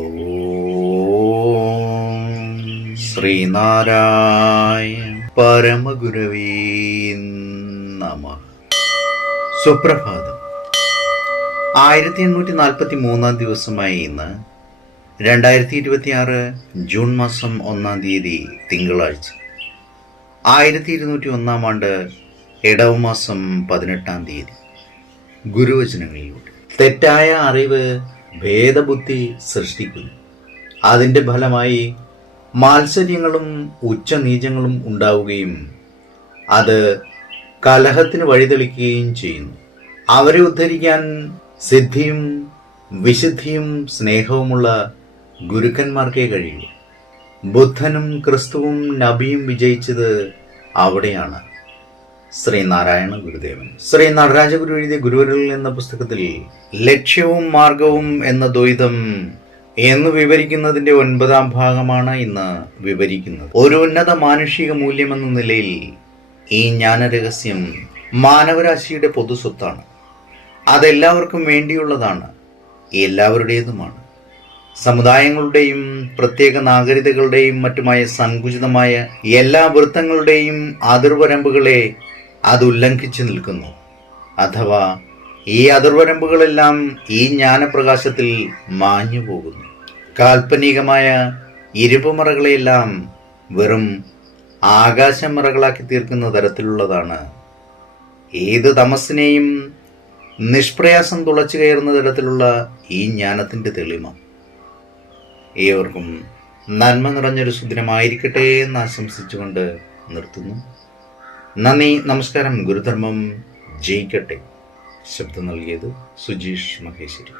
ഓം ശ്രീനാരായണ പരമഗുരവേ നമഃ. സുപ്രഭാതം. 1843 ദിവസമായ ഇന്ന് 2026 ജൂൺ മാസം 1 തീയതി തിങ്കളാഴ്ച, 1201 ആണ്ട് ഇടവമാസം 18 തീയതി. ഗുരുവചനങ്ങളിലൂടെ തെറ്റായ അറിവ് ഭേദബുദ്ധി സൃഷ്ടിക്കുന്നു. അതിൻ്റെ ഫലമായി മാത്സര്യങ്ങളും ഉച്ചനീചങ്ങളും ഉണ്ടാവുകയും അത് കലഹത്തിന് വഴിതെളിക്കുകയും ചെയ്യുന്നു. അവരെ ഉദ്ധരിക്കാൻ സിദ്ധിയും വിശുദ്ധിയും സ്നേഹവുമുള്ള ഗുരുക്കന്മാർക്കേ കഴിയൂ. ബുദ്ധനും ക്രിസ്തുവും നബിയും വിജയിച്ചത് അവിടെയാണ്. ശ്രീനാരായണ ഗുരുദേവൻ. ശ്രീ നടരാജ ഗുരു എഴുതിയ ഗുരുവരുകൾ എന്ന പുസ്തകത്തിൽ ലക്ഷ്യവും മാർഗവും എന്ന ദ്വൈതം എന്ന് വിവരിക്കുന്നതിന്റെ 9ാം ഭാഗമാണ് ഇന്ന് വിവരിക്കുന്നത്. ഒരു ഉന്നത മാനുഷിക മൂല്യമെന്ന നിലയിൽ ഈ ജ്ഞാനരഹസ്യം മാനവരാശിയുടെ പൊതുസ്വത്താണ്. അതെല്ലാവർക്കും വേണ്ടിയുള്ളതാണ്, എല്ലാവരുടേതുമാണ്. സമുദായങ്ങളുടെയും പ്രത്യേക നാഗരികതകളുടെയും മറ്റുമായ സങ്കുചിതമായ എല്ലാ വൃത്തങ്ങളുടെയും അതിർവരമ്പുകളെ അത് ഉല്ലംഘിച്ചു നിൽക്കുന്നു. അഥവാ ഈ അതിർവരമ്പുകളെല്ലാം ഈ ജ്ഞാനപ്രകാശത്തിൽ മാഞ്ഞു പോകുന്നു. കാൽപ്പനികമായ ഇരുമ്പുമറകളെയെല്ലാം വെറും ആകാശമറകളാക്കി തീർക്കുന്ന തരത്തിലുള്ളതാണ് ഏത് തമസ്സിനെയും നിഷ്പ്രയാസം തുളച്ചു കയറുന്ന തരത്തിലുള്ള ഈ ജ്ഞാനത്തിൻ്റെ തെളിമ. ഏവർക്കും നന്മ നിറഞ്ഞൊരു സുദിനമായിരിക്കട്ടെ എന്ന് ആശംസിച്ചുകൊണ്ട് നിർത്തുന്നു. നന്ദി, നമസ്കാരം. ഗുരുധർമ്മം ജയിക്കട്ടെ. ശബ്ദം നൽകിയത് സുജീഷ് മഹേശ്വരി.